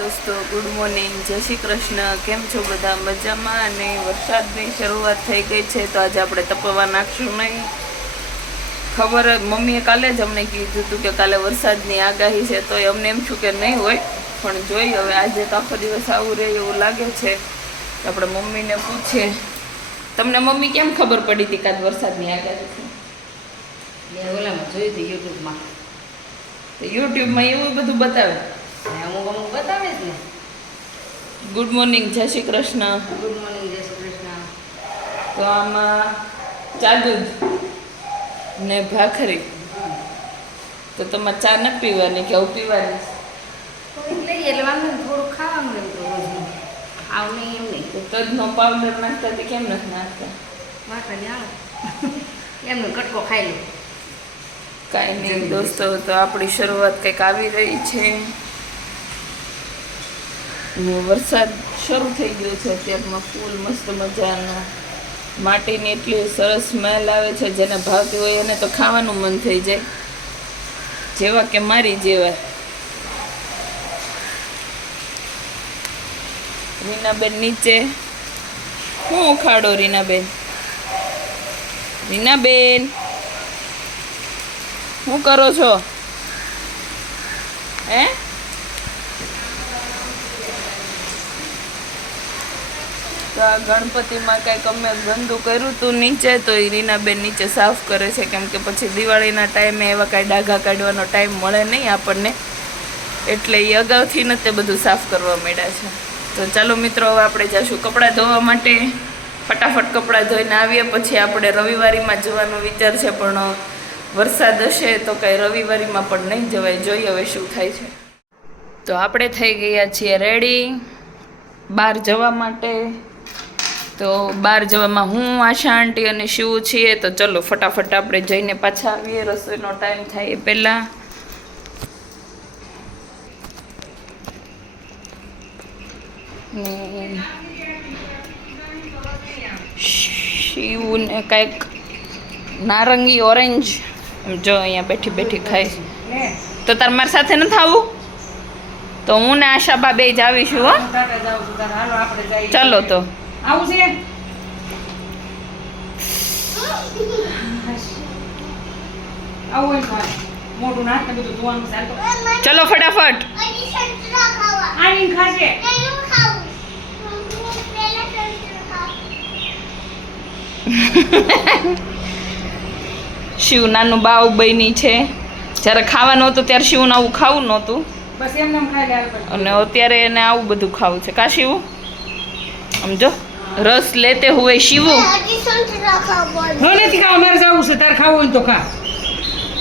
દોસ્તો, good morning, જય શ્રી કૃષ્ણ. કેમ છો બધા? મજામાં. અને વરસાદની શરૂઆત થઈ ગઈ છે તો આજે આપણે તપવા નાખશું નહીં. ખબર મમ્મીએ કાલે જ અમને કીધું હતું કે કાલે વરસાદની આગાહી છે, તો અમને એમ થયું કે નહીં હોય, પણ જોઈ હવે આજે તો આખો દિવસ આવું રહે એવું લાગે છે. આપણે મમ્મીને પૂછીએ. તમને મમ્મી કેમ ખબર પડી હતી કાલે વરસાદની આગાહી છે? મેં ઓલામાં જોયું હતું યુટ્યુબમાં. તો યુટ્યુબમાં એવું બધું બતાવે? અમુક બતાવે જ ને. ગુડ મોર્નિંગ, જય શ્રી કૃષ્ણ. ગુડ મોર્નિંગ, જય શ્રી કૃષ્ણ. તો આમાં ચા દૂધ ને ભાખરી. તો તમારે ચા ન પીવાની કે આવું પીવાની? થોડીક લઈએ એટલે વાંધો નહીં, થોડુંક ખાવાનું એમ તો રોજનું આવું નહીં એમ નહીં. તો તજનો પાવડર નાખતા તે કેમ નથી નાખતા? વાંખા આવે એમનો કટકો ખાઈ લે. કાંઈ નહીં દોસ્તો, તો આપણી શરૂઆત કંઈક આવી રહી છે. ને વરસાદ શરૂ થઈ ગયો છે અત્યારમાં. ફૂલ મસ્ત મજાનો માટીની એટલી સરસ સ્મેલ આવે છે, જેને ભાવતી હોય એને તો ખાવાનું મન થઈ જાય, જેવા કે મારી જેવા. રીનાબેન નીચે હું ઉખાડો? રીનાબેન, રીનાબેન શું કરો છો? હે? તો આ ગણપતિમાં કંઈક અમે ગંદુ કર્યું હતું નીચે, તો એ રીનાબેન નીચે સાફ કરે છે, કેમ કે પછી દિવાળીના ટાઈમે એવા કાંઈ ડાઘા કાઢવાનો ટાઈમ મળે નહીં આપણને, એટલે એ અગાઉથી ને તે બધું સાફ કરવા માંડ્યા છે. તો ચાલો મિત્રો, હવે આપણે જઈશું કપડાં ધોવા માટે. ફટાફટ કપડાં ધોઈને આવીએ, પછી આપણે રવિવારીમાં જવાનો વિચાર છે, પણ વરસાદ હશે તો કાંઈ રવિવારીમાં પણ નહીં જવાય. જોઈએ હવે શું થાય છે. તો આપણે થઈ ગયા છીએ રેડી બહાર જવા માટે. તો બહાર જવામાં હું, આશા આંટી અને શિવ છીએ. તો ચલો ફટાફટ આપણે જઈને પાછા આવીએ, રસોઈનો ટાઈમ થાય એ પહેલાં. શિવને કાંઈક નારંગી ઓરેન્જ જો અહીંયા બેઠી બેઠી ખાઈશ. તો તાર મારી સાથે નથી આવું? તો હું ને આશાબા બે જ આવીશું. હો ચાલો તો આવું છે. મોટું નાક ને બધું ધોવાનું ચાલતો. ચલો ફટાફટ. આની ખાશે. શિવ નાનું બાવ બની છે. જ્યારે ખાવાનું હતું ત્યારે શિવને આવું ખાવું નહોતું, બસ એમને એમ ખાઈ લે. અને અત્યારે એને આવું બધું ખાવું છે. કા શિવ? સમજો, રસ લેતે હુએ શિવ. નથી ખાવા, મારે જવું છે. તારે ખાવું હોય તો ખા.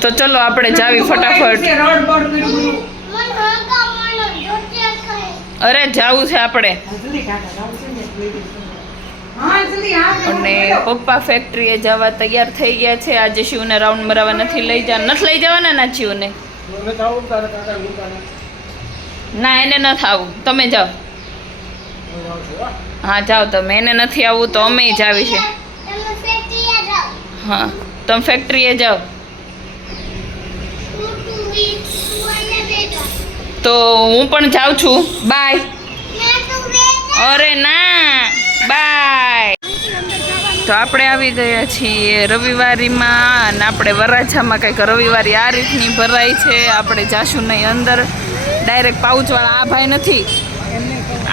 તો ચલો આપણે જાવી ફટાફટ. અરે જાવું છે આપણે. અને પપ્પા ફેક્ટરીએ જવા તૈયાર થઈ ગયા છે. આજે શિવને રાઉન્ડ મરાવા નથી લઈ જવાના ના શિવને? ના, એને નથી આવું, તમે જાઓ. હા જાઓ તમે, એને નથી આવવું તો અમે જાવી છે. હા, તમે ફેક્ટરીએ જાઓ. તો હું પણ જાઉં છું. બાય. અરે ના, બાય. તો આપણે આવી ગયા છીએ રવિવારીમાં, અને આપણે વરાછામાં કંઈક રવિવારી આ રીતની ભરાય છે. આપણે જાશું નહીં અંદર, ડાયરેક્ટ પાઉચવાળા આ ભાઈ નથી,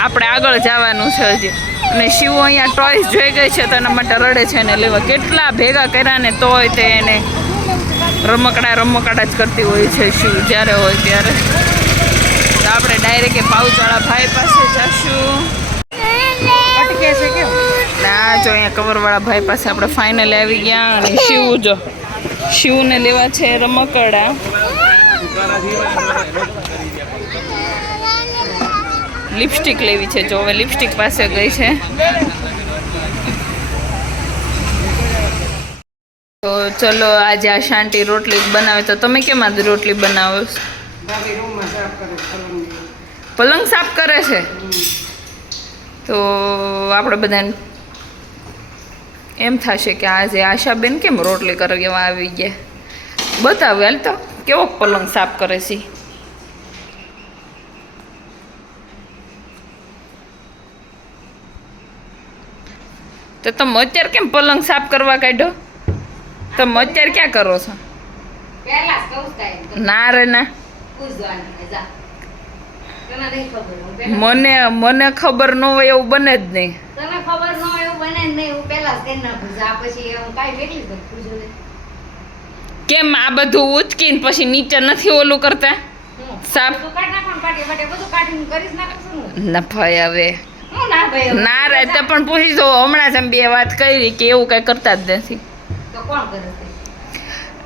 આપણે આગળ જવાનું છે હજી. અને શિવ અહીંયા ટોયસ જોઈ ગઈ છે તો એના માટે રડે છે એને લેવા. કેટલા ભેગા કર્યા ને તોય તે એને રમકડા જ કરતી હોય છે શિવ જ્યારે હોય ત્યારે. તો આપણે ડાયરેક્ટ એ પાઉચવાળા ભાઈ પાસે જશું. અટકે છે કેમ? ના જો અહીંયા કવરવાળા ભાઈ પાસે આપણે ફાઇનલી આવી ગયા. અને શિવ જો, શિવને લેવા છે રમકડા. લિપસ્ટિક લેવી છે. જો હવે લિપસ્ટિક પાસે ગઈ છે. તો ચલો આજે આ શાંતિ રોટલી બનાવે. તો તમે કેમ આજે રોટલી બનાવો? પલંગ સાફ કરે છે. તો આપણે બધાને એમ થશે કે આજે આશાબેન કેમ રોટલી કરવા આવી ગયા. બતાવે હાલ તો કેવો પલંગ સાફ કરે છે. તો તમે અત્યારે કેમ પલંગ સાફ કરવા કાઢ્યો? તમે અત્યારે ક્યાં કરો છો? પહેલા જ કહું કાંઈ ના રે ના, પૂછવાનું જા તને નહીં ખબર હું પહેલા મને ખબર ન હોય એવું બને જ નહીં. તને ખબર ન હોય એવું બને જ નહીં હું પહેલા જ કરી નાખું જા પછી હું કાંઈ વેગળી જ પૂછું ને કેમ આ બધું ઉચકીને પછી નીચે નથી ઓલું કરતા સાફ? તું કાઢ નાખવાનું પાટી પાટી બધું કાઢીને કરી જ નાખું છું ના ભાઈ હવે હું ના ભાઈ હવે. ના રે તે પણ પૂછી જો. હમણાં જ અમે બે વાત કરી કે એવું કઈ કરતા જ નથી. તો કોણ કરે છે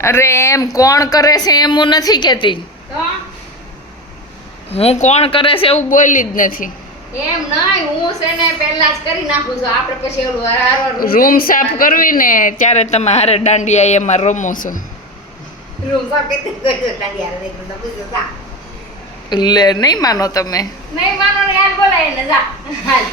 અરે એમ કોણ કરે છે એમ હું નથી કહેતી. તો હું કોણ કરે છે એવું બોલી જ નથી. એમ નહીં હું છે ને પહેલા જ કરી નાખું છું આપણે પછી ઓલું હારવાર રૂમ સાફ કરવી ને ત્યારે તમે હારે દાંડિયા એમાં રમો છો. રૂમ સાફ કરી દે કાંડી હારે દેખ તો પૂછો જા લે નહીં માનો તમે. નહીં માનો ને યાર બોલાય ને જા હાલ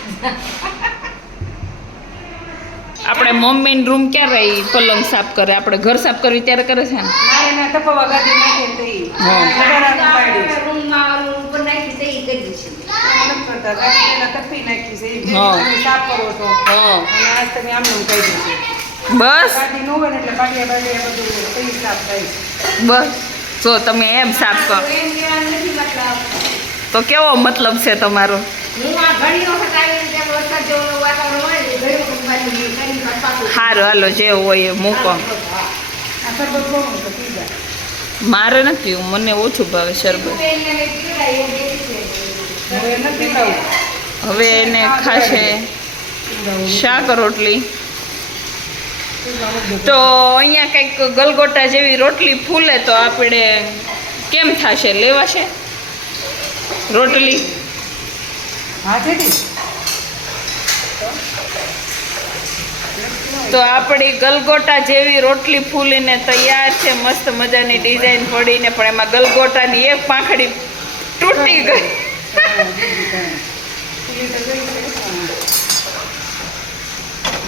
આપણે મમ્મીનો રૂમ ક્યારે ઈ પલંગ સાફ કરે? આપણે ઘર સાફ કરવી ત્યારે કરે છે ને? મારે મેં તપવા ગાદી નાખી તઈ ખબર પાડી રૂમમાં ઓલું ઉપર નાખી દે ઈ કરી દઈશું નથી કરતા ગાદી પેલા તપી નાખી છે એ હા. તમે સાફ કરો છો હા અને આજ તમે આમનું કહી દેજો બસ ગાદી ન હોય ને એટલે પાટિયા બાટિયા બધું તઈ સાફ થાય છે. બસ જો તમે એમ સાફ કરો એમ લેવાનું નથી મતલબ તો કેવો મતલબ છે તમારો? હું આ ઘણી વખત આવી રીતે વરસાદ જેવું વાતાવરણ હોય ને ઘણી વખત બાજુ કરી પાછું સારું હાલો જે હોય એ મૂકો. આ શરબત બહુ તો પી જાય. મારે નથી પીવું, મને ઓછું ભાવે શરબત. હવે નથી ખાવું. હવે એને ખાશે શાક રોટલી. તો અહીંયા કંઈક ગલગોટા જેવી રોટલી ફૂલે તો આપણે કેમ થશે? લેવાશે રોટલી? હા છે દી તો આપણી ગલગોટા જેવી રોટલી ફૂલીને તૈયાર છે. મસ્ત મજાની ડિઝાઇન પડીને પણ એમાં ગલગોટાની એક પાંખડી તૂટી ગઈ.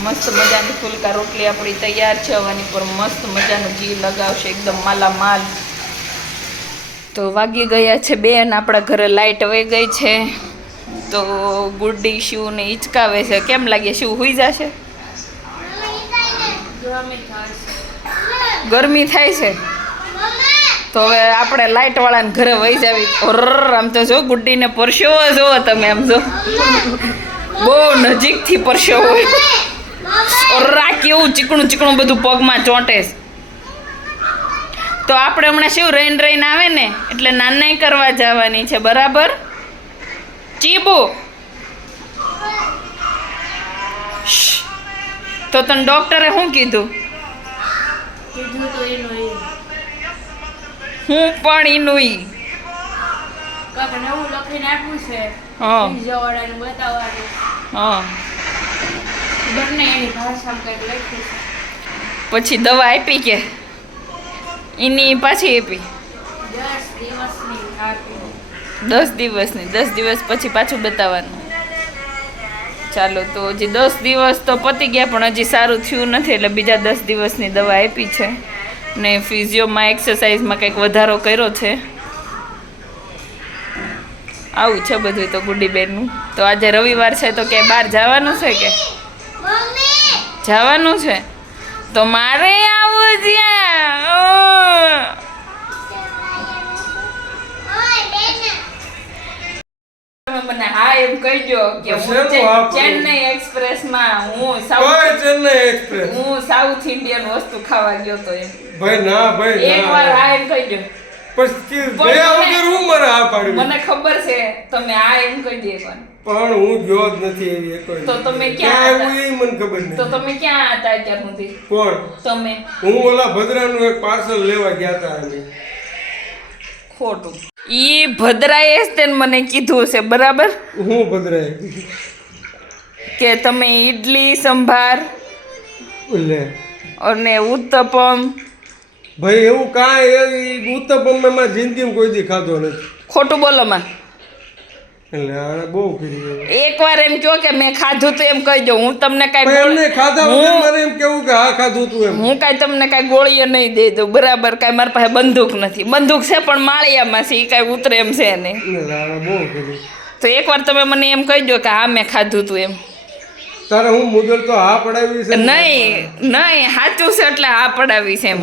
મસ્ત મજાની ફુલકા રોટલી આપણી તૈયાર છે. હવાની પર મસ્ત મજાનું ઘી લગાવશે એકદમ માલામાલ. તો વાગી ગયા છે 2 અને આપણા ઘરે લાઇટ વહી ગઈ છે. તો ગુડ્ડી શિવને હિંચકાવે છે. કેમ લાગે શિવ હુઈ જશે? ગરમી થાય છે તો હવે આપણે લાઇટ વાળાને ઘરે વહી જાવી. આમ તો જો ગુડ્ડીને પરસેવો જોવો તમે, આમ જો બહુ નજીકથી પરસેવો હોય. ઓર્રા કેવું ચીકણું ચીકણું બધું પગમાં ચોંટે છે. તો આપણે હમણાં શું રહીને આવે ને એટલે નાનાઈ કરવા જવાની છે, બરાબર? ચીબુ શ્શ. તો તને ડોક્ટરે શું કીધું? હું પણ ઈનુઈ નવું લખીને આપ્યું છે હા બીજાવાળાને બતાવવાનું હા. બંને એની ભાષામાં કંઈક લખ્યું છે પછી દવા આપી કે એની પાછી આપી? 10 દિવસની આપી 10 દિવસની. 10 દિવસ પછી પાછું બતાવવાનું. ચાલો તો હજી 10 દિવસ તો પતી ગયા પણ હજી સારું થયું નથી એટલે બીજા 10 દિવસની દવા આપી છે. ને ફિઝિયોમાં એક્સરસાઇઝમાં કંઈક વધારો કર્યો છે. આવું છે બધું તો ગુડીબેનનું. તો આજે રવિવાર છે તો ક્યાંય બહાર જવાનું છે કે જવાનું છે? તો મારે આવું ત્યાં. તમે મને હા એમ કહીજો કે હું ચેન્નઈ એક્સપ્રેસમાં હું સાઉથ ઇન્ડિયન વસ્તુ ખાવા ગયો તો એમ. ભાઈ ના ભાઈ એકવાર હા એમ કહીજો. પછી ગયા વગર હું મારે આ પાડવી. મને ખબર છે તમે આ એમ કહી દે એકવાર. પણ હું ગયો જ નથી એવી એક તો તમે ક્યાં આવ્યું એ મને ખબર તો નહીં. તમે ક્યાં હતા અત્યાર સુધી? કોણ? તમે હું ઓલા ભદ્રાનું એક પાર્સલ લેવા ગયા હતા અમે. ખોટું. ઈ ભદ્રાએ જ તેને મને કીધું હશે, બરાબર? હું ભદ્રાએ કે તમે ઈડલી સંભાર લે અને ઉત્તપમ. ભાઈ એવું કાંઈ ઉત્તપમ મેં મારી જિંદગીમાં કોઈ દી ખાધો નથી. ખોટું બોલો માં. એટલે આને બહુ કર્યું. એકવાર એમ કહો કે મેં ખાધું તો એમ કહી દો. હું તમને પણ એમને ખાધા વગર હું મારે એમ કેવું કે હા ખાધું તું એમ. હું કાંઈ તમને કાંઈ ગોળીઓ નહીં દઈ દઉં, બરાબર? કાંઈ મારી પાસે બંદૂક નથી. બંદૂક છે પણ માળિયામાં છે, એ કાંઈ ઉતરે એમ છે નહીં. એટલે આને બહુ કર્યું. તો એકવાર તમે મને એમ કહી દો કે હા મેં ખાધું તું એમ. તારે હું મુદલ તો હા પડાવી છે નહીં સાચું છે એટલે હા પડાવી છે એમ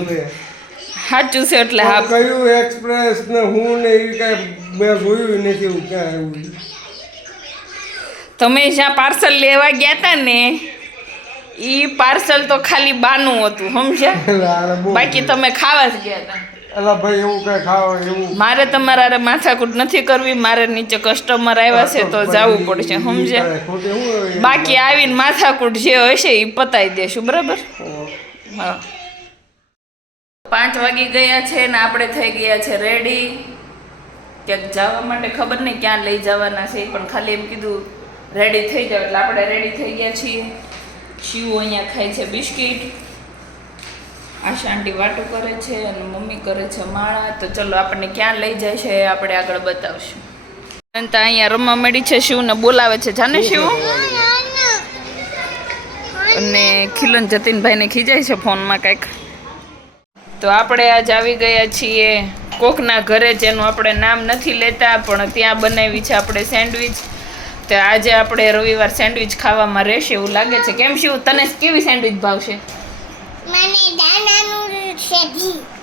સાચું છે એટલે હા કયું એક્સપ્રેસ ને હું ને એવી કાંઈ મેં જોયું નથી એવું ક્યાં એવું તમે જ્યાં પાર્સલ લેવા ગયા તા ને ઈ પાર્સલ તો ખાલી બાનું હતું સમજ્યા બાકી તમે ખાવા જ ગયા હતા અલા ભાઈ એવું કાંઈ ખાવા એવું મારે તમારા હારે માથાકૂટ નથી કરવી મારે નીચે કસ્ટમર આવ્યા છે તો જવું પડશે સમજ્યા ખોટે હું બાકી આવીને માથાકૂટ જે હશે એ પતાવી દેશું બરાબર હા 5 વાગી ગયા છે ને આપણે થઈ ગયા છે રેડી ક્યાંક જવા માટે ખબર નહીં ક્યાં લઈ જવાના છે પણ ખાલી એમ કીધું રેડી થઈ જાવ એટલે આપણે રેડી થઈ ગયા છીએ શિવ અહીંયા ખાય છે બિસ્કિટ આશા આંટી વાટું કરે છે અને મમ્મી કરે છે માળા તો ચલો આપણને ક્યાં લઈ જાય છે એ આપણે આગળ બતાવશું અને તો અહીંયા રમવા મળી છે શિવને બોલાવે છે જાને શિવ અને ખીલન જતીનભાઈને ખીજાય છે ફોનમાં કંઈક તો આપણે આજ આવી ગયા છીએ કોકના ઘરે જેનું આપણે નામ નથી લેતા પણ ત્યાં બનાવી છે આપણે સેન્ડવિચ તો આજે આપણે રવિવાર સેન્ડવિચ ખાવામાં રહેશે એવું લાગે છે કેમ શિવ તને કેવી સેન્ડવિચ ભાવશે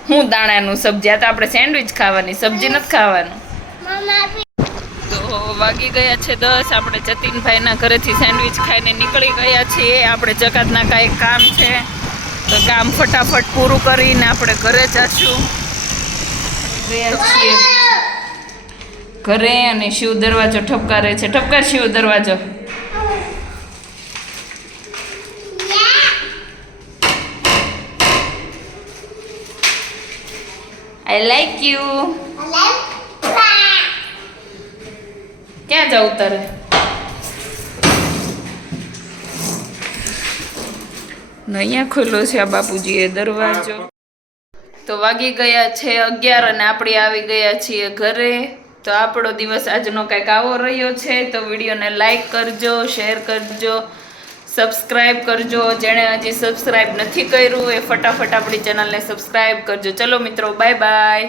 હું દાણાનું સબ્જી આ તો આપણે સેન્ડવિચ ખાવાની સબ્જી નથી ખાવાનું તો વાગી ગયા છે 10 આપણે જતીનભાઈના ઘરેથી સેન્ડવિચ ખાઈને નીકળી ગયા છીએ આપણે જકાતના કાંઈ કામ છે તો કામ ફટાફટ પૂરું કરીને આપણે ઘરે જશું ગયા છીએ ઘરે અને શિવ દરવાજો ઠપકારે છે ઠપકાર શિવ દરવાજો આઈ લાઈક યુ ક્યાં જાવ તારે અહીંયા ખુલ્લો છે આ બાપુજીએ દરવાજો તો વાગી ગયા છે 11 અને આપણે આવી ગયા છીએ ઘરે તો આપણો દિવસ આજનો કંઈક આવો રહ્યો છે તો વિડીયોને લાઈક કરજો શેર કરજો સબસ્ક્રાઈબ કરજો જેણે હજી સબસ્ક્રાઈબ નથી કર્યું એ ફટાફટ આપણી ચેનલને સબસ્ક્રાઈબ કરજો ચલો મિત્રો બાય બાય